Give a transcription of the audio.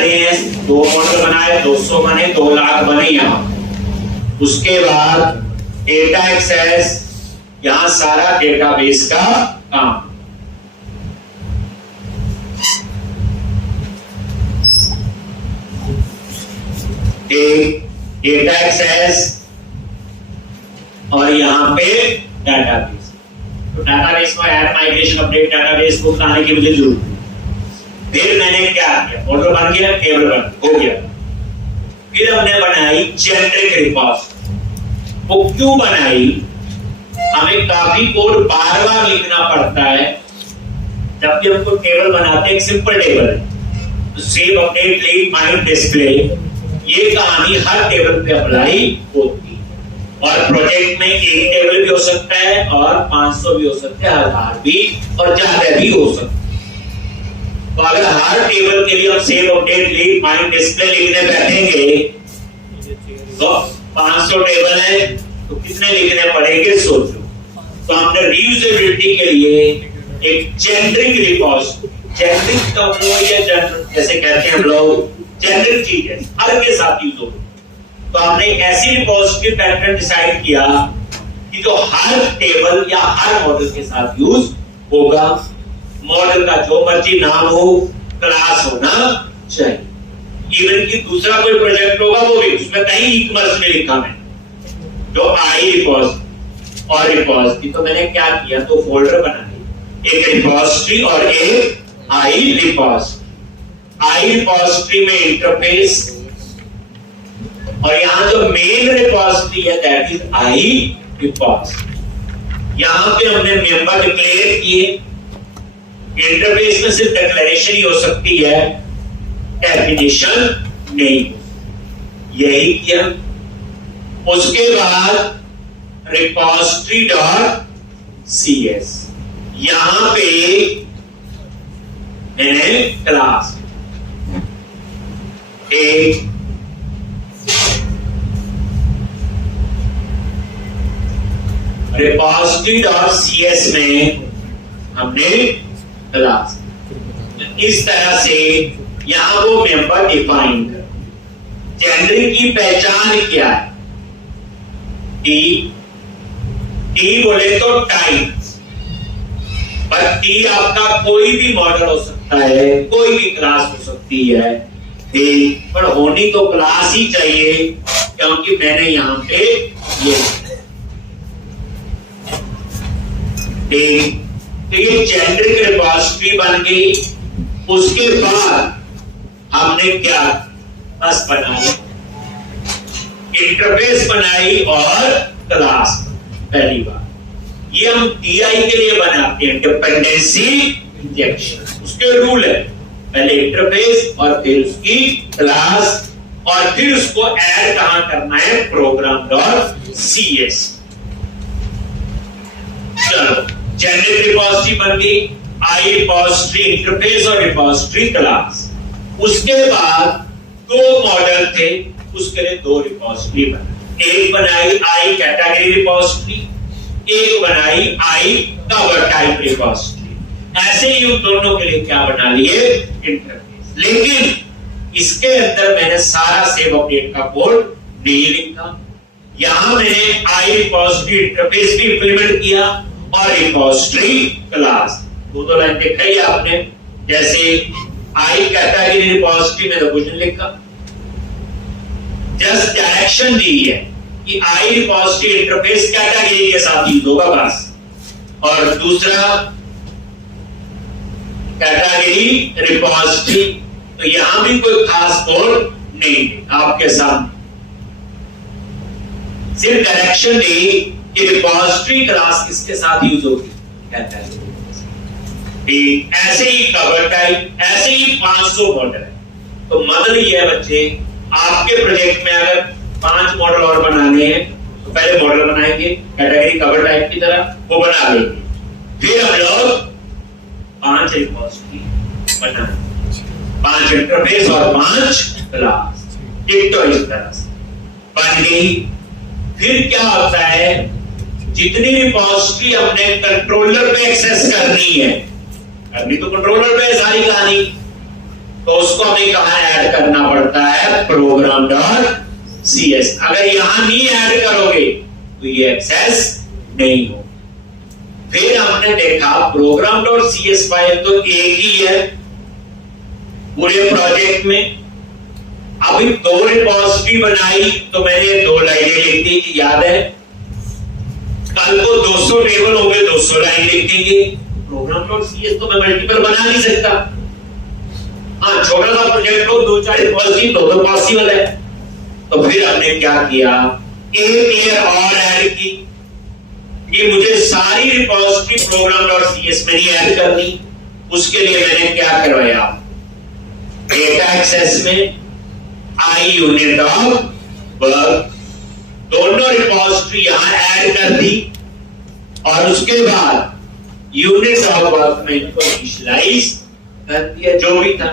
रहे हैं, 2 मॉडल बनाए, 200 बने, 2 लाख बने यहाँ। उसके बाद डेटा एक्सेस, यहाँ सारा डेटाबेस का काम। डेटा एक्सेस और यहाँ पे डेटाबेस। तो डेटाबेस को ऐड, माइग्रेशन, अपडेट डेटाबेस को बनाने की मुझे जरूरत है। फिर मैंने क्या किया, मॉडल बन गया, टेबल बन हो गया। फिर हमने बनाई जेनेरिक रिपोजिटरी। वो क्यों बनाई? हमें काफी कोड बार बार लिखना पड़ता है। जब भी हमको टेबल बनाते हैं, एक सिंपल टेबल है, तो save, update, read, find, display, ये कहानी हर टेबल पे अप्लाई होती है। और प्रोजेक्ट में एक टेबल भी हो सकता है और 500 भी हो सकते हैं, 1000 भी और ज्यादा भी हो सकता है। तो अगर हर टेबल के लिए हम save, update, read, find, display लिखने बैठेंगे तो 500 टेबल है तो कितने लिखने पड़ेंगे, सोचो। तो हमने रीयूजेबिलिटी के लिए एक जेनेरिक रिपोजिटरी, जेनेरिक का मतलब जैसे कहते हैं हम लोग, जेनेरिक चीज है, हर के साथ यूज हो। तो हमने एक ऐसी रिपोजिटरी पैटर्न डिसाइड किया कि जो हर टेबल या हर मॉडल के साथ यूज होगा। मॉडल का जो मर्जी नाम हो, क्लास होना चाहिए। इवन कि दूसरा कोई प्रोजेक्ट होगा वो भी, उसमें कहीं ई-कॉमर्स में लिखा है जो आई रिपोजिटरी और रिपोजिटरी। तो मैंने क्या किया, 2 फोल्डर बनाए, एक रिपोजिटरी और एक आई रिपोजिटरी। आई रिपोजिटरी में इंटरफेस और यहां जो मेन रिपोजिटरी है दैट इज आई रिपोजिटरी। यहां पे हमने मेंबर डिक्लेयर किए। इंटरफेस में सिर्फ डिक्लेरेशन ही हो सकती है, डेफिनेशन नहीं। यही किया। उसके बाद रिपोजिटरी डॉट CS, यहां पे मैंने क्लास एक repository.cs में हमने क्लास, इस तरह से यहां वो मेंबर डिफाइन कर। जेनेरिक की पहचान क्या है? टी बोले तो टाइप, पर टी आपका कोई भी मॉडल हो सकता है, कोई भी क्लास हो सकती है, पर होनी तो क्लास ही चाहिए, क्योंकि मैंने यहां पे ये जेनेरिक रिपोजिटरी बन गई। उसके बाद हमने क्या बस बनाया, इंटरफेस बनाई और क्लास। पहली बार ये हम DI के लिए बनाते हैं, डिपेंडेंसी इंजेक्शन। उसके रूल है, पहले इंटरफेस और फिर उसकी क्लास और फिर उसको ऐड कहां करना है, program.cs। चलो, जेनेरिक रिपोजिटरी बन गई, आई रिपोजिटरी इंटरफेस और रिपोजिटरी क्लास। उसके बाद 2 मॉडल थे, उसके लिए 2 रिपोजिटरी बनाई। एक बनाई आई कैटेगरी रिपोजिटरी, एक बनाई आई कवर टाइप रिपोजिटरी। ऐसे ही उन दोनों के लिए क्या बना लिए, इंटरफेस। लेकिन इसके अंदर मैंने सारा सेव अपडेट का कोड नहीं लिखा। यहां मैंने आई रिपोजिटरी इंटरफेस भी इंप्लीमेंट किया और रिपोजिटरी क्लास। 2 लाइन देखा ही आपने, जैसे आई कैटेगरी रिपोजिटरी में तो कुछ नहीं लिखा, जस्ट डायरेक्शन दी है कि आई रिपोजिटरी इंटरफेस कैटेगरी के साथ यूज होगा बस। और दूसरा कैटेगरी रिपोजिटरी, तो यहां भी कोई खास कोड नहीं आपके सामने, सिर्फ डायरेक्शन दी कि रिपोजिटरी क्लास किसके साथ यूज होगी, कैटेगरी। ऐसे ही कवर टाइप, ऐसे ही 500 मॉडल है। तो मतलब ये है बच्चे, आपके प्रोजेक्ट में अगर 5 मॉडल और बनाने हैं तो पहले मॉडल बनाएंगे कैटेगरी कवर टाइप की तरह, वो बना लेंगे। फिर हम लोग 5 रिपोजिटरी बनाएंगे, 5 इंटरफेस और 5 क्लास। एक तो इस तरह से बन गई। फिर क्या होता है, जितनी रिपोजिटरी हमने कंट्रोलर पे एक्सेस करनी है, अभी तो कंट्रोलर पे सारी कहानी, तो उसको हमें कहां ऐड करना पड़ता है, program.cs। अगर यहां नहीं ऐड करोगे तो ये एक्सेस नहीं हो। फिर हमने देखा program.cs फाइल तो एक ही है पूरे प्रोजेक्ट में। अभी 2 रिपोजिटरी बनाई तो मैंने 2 लाइनें लिख दी, याद है। कल को 200 टेबल हो गए, 200 लाइन लिख देंगे। program.cs तो मैं मल्टीपल बना नहीं सकता। हाँ, छोटा सा प्रोजेक्ट हो, 2-4 रिपोजिटरी तो पॉसिबल है। तो फिर हमने क्या किया, एक लेयर और ऐड की कि मुझे सारी रिपोजिटरी program.cs में नहीं ऐड करनी। उसके लिए मैंने क्या करवाया, डेटा एक्सेस में आई यूनिट ऑफ वर्क दोनों रिपोजिटरी यहां ऐड कर दी, और उसके बाद यूनिट ऑफ वर्क में इनको इनिशियलाइज कर दिया जो भी था।